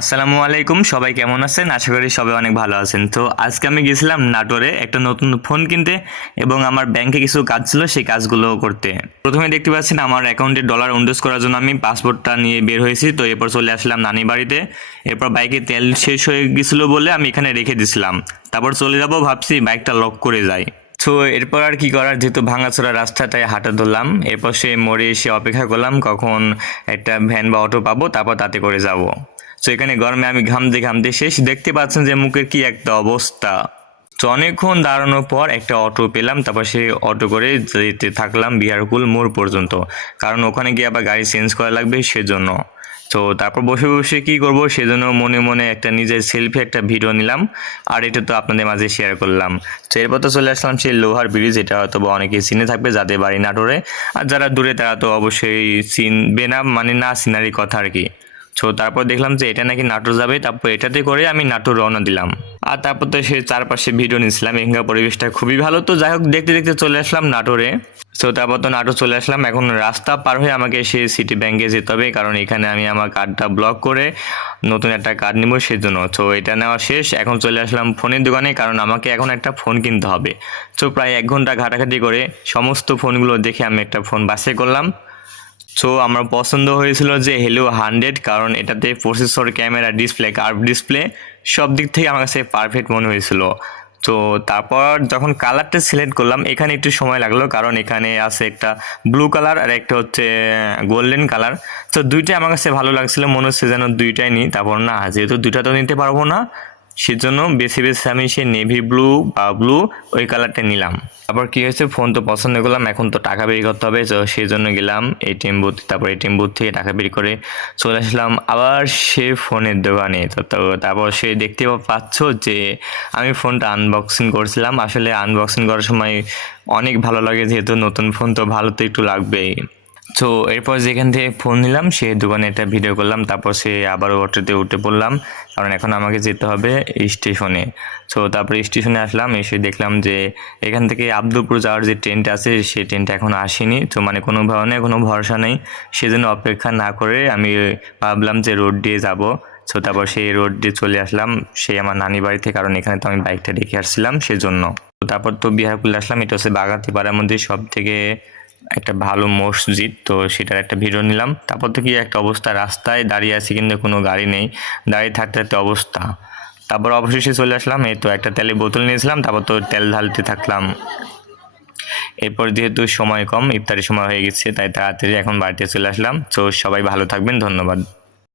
আসসালামু আলাইকুম, সবাই কেমন আছেন? আশা করি সবাই অনেক ভালো আছেন। তো আজকে আমি গেছিলাম নাটোরে একটা নতুন ফোন কিনতে এবং আমার ব্যাংকে কিছু কাজ ছিল সেই কাজগুলো করতে। প্রথমে দেখতে পাচ্ছেন আমার অ্যাকাউন্টে ডলার উন্ডোজ করার জন্য আমি পাসপোর্টটা নিয়ে বের হয়েছি। তো এরপর চলে আসলাম নানি বাড়িতে। এরপর বাইকে তেল শেষ হয়ে গেছিলো বলে আমি এখানে রেখে দিছিলাম। তারপর চলে যাব ভাবছি বাইকটা লক করে যাই। তো এরপর আর কি করার, যেহেতু ভাঙাচোরা রাস্তাটায় হাঁটা ধরলাম। এরপর সে মোড়ে এসে অপেক্ষা করলাম কখন একটা ভ্যান বা অটো পাবো, তারপর তাতে করে যাব। তো এখানে গরমে আমি ঘামতে ঘামতে শেষ, দেখতে পাচ্ছেন যে মুখের কি একটা অবস্থা। তো অনেকক্ষণ দাঁড়ানোর পর একটা অটো পেলাম, তারপর সেই অটো করে যেতে থাকলাম বিহারকুল মোড় পর্যন্ত, কারণ ওখানে গিয়ে আবার গাড়ি চেঞ্জ করা লাগবে সেজন্য। তো তারপর বসে বসে কি করব সেজন্য মনে মনে একটা নিজের সেলফি একটা ভিডিও নিলাম, আর এটা তো আপনাদের মাঝে শেয়ার করলাম। তো এরপর তো চলে আসলাম সেই লোহার ব্রিজ, এটা হয়তো বা অনেকেই চিনে থাকবে যাদের বাড়ি নাটোরে, আর যারা দূরে তারা তো অবশ্যই চিনবে না, মানে না চিনারই কথা আর কি। তো তারপর দেখলাম যে এটা নাকি নাটোর যাবে, তারপর এটাতে করে আমি নাটোর রওনা দিলাম। আর তারপর তো সে চারপাশে ভিডিও নিয়েছিলাম, এখানকার পরিবেশটা খুবই ভালো। তো যাই হোক, দেখতে দেখতে চলে আসলাম নাটোরে। তো তারপর তো নাটোর চলে আসলাম। এখন রাস্তা পার হয়ে আমাকে সে সিটি ব্যাংকে যেতে হবে, কারণ এখানে আমি আমার কার্ডটা ব্লক করে নতুন একটা কার্ড নিব সেজন্য। তো এটা নেওয়া শেষ, এখন চলে আসলাম ফোনের দোকানে, কারণ আমাকে এখন একটা ফোন কিনতে হবে। তো প্রায় 1 ঘন্টা ঘাটাঘাটি করে সমস্ত ফোনগুলো দেখে আমি একটা ফোন বাছাই করলাম। সো আমার পছন্দ হয়েছিল যে হেলিও 100, কারণ এটাতে processor, camera, display, curve display সব দিক থেকে আমার কাছে পারফেক্ট মনে হয়েছিল। তো তারপর যখন কালারটা সিলেক্ট করলাম, এখানে একটু সময় লাগলো, কারণ এখানে আছে একটা ব্লু কালার আর একটা হচ্ছে গোল্ডেন কালার। তো দুইটাই আমার কাছে ভালো লাগছিল, মনে হচ্ছে যেন দুইটাই নিই। তারপর না, যেহেতু দুইটা তো নিতে পারবো না, সেজন্য বেছে বেছে আমি সেই নেভি ব্লু বা ব্লু ওই কালারটা নিলাম। তারপর কি হয়েছে, ফোন তো পছন্দ করলাম, এখন তো টাকা বের করতে হবে। তো সেই জন্য গেলাম এটিএম বুথ, তারপর এটিএম বুথ থেকে টাকা বের করে চলে আসলাম আবার সে ফোনের দোকানে। তারপর সে দেখতে পাচ্ছ যে আমি ফোনটা আনবক্সিং করছিলাম। আসলে আনবক্সিং করার সময় অনেক ভালো লাগে, যেহেতু নতুন ফোন তো ভালো তো একটু লাগবেই। তো এরপর যেখান থেকে ফোন নিলাম সে দোকানে একটা ভিডিও করলাম, তারপর সে আবার অটোতে উঠে পড়লাম, কারণ এখন আমাকে যেতে হবে স্টেশনে। তো তারপরে স্টেশনে আসলাম, এসে দেখলাম যে এখান থেকে আব্দুলপুর যাওয়ার যে ট্রেনটা আছে সেই ট্রেনটা এখন আসেনি। তো মানে কোনো ভাবনে কোনো ভরসা নেই, সেজন্য অপেক্ষা না করে আমি ভাবলাম যে রোড দিয়ে যাব। তো তারপর সেই রোড দিয়ে চলে আসলাম সেই আমার নানি বাড়িতে, কারণ এখানে তো আমি বাইকটা রেখে আসছিলাম সেজন্য। তো তারপর তো বিহারকুল আসলাম, এটা হচ্ছে বাগাতিপাড়ার মধ্যে সব থেকে একটা ভালো মসজিদ। তো সেটার একটা ভিডিও নিলাম। তারপর তো কি একটা অবস্থা, রাস্তায় দাঁড়িয়ে আছি কিন্তু কোনো গাড়ি নেই, দাঁড়িয়ে থাকতে থাকতে অবস্থা। তারপর অবশেষে চলে আসলাম, এই তো একটা তেলের বোতল নিয়েছিলাম, তারপর তো তেল ঢালতে থাকলাম। এরপর যেহেতু সময় কম, ইফতারের সময় হয়ে গেছে, তাই তাড়াতাড়ি এখন বাড়িতে চলে আসলাম। তো সবাই ভালো থাকবেন, ধন্যবাদ।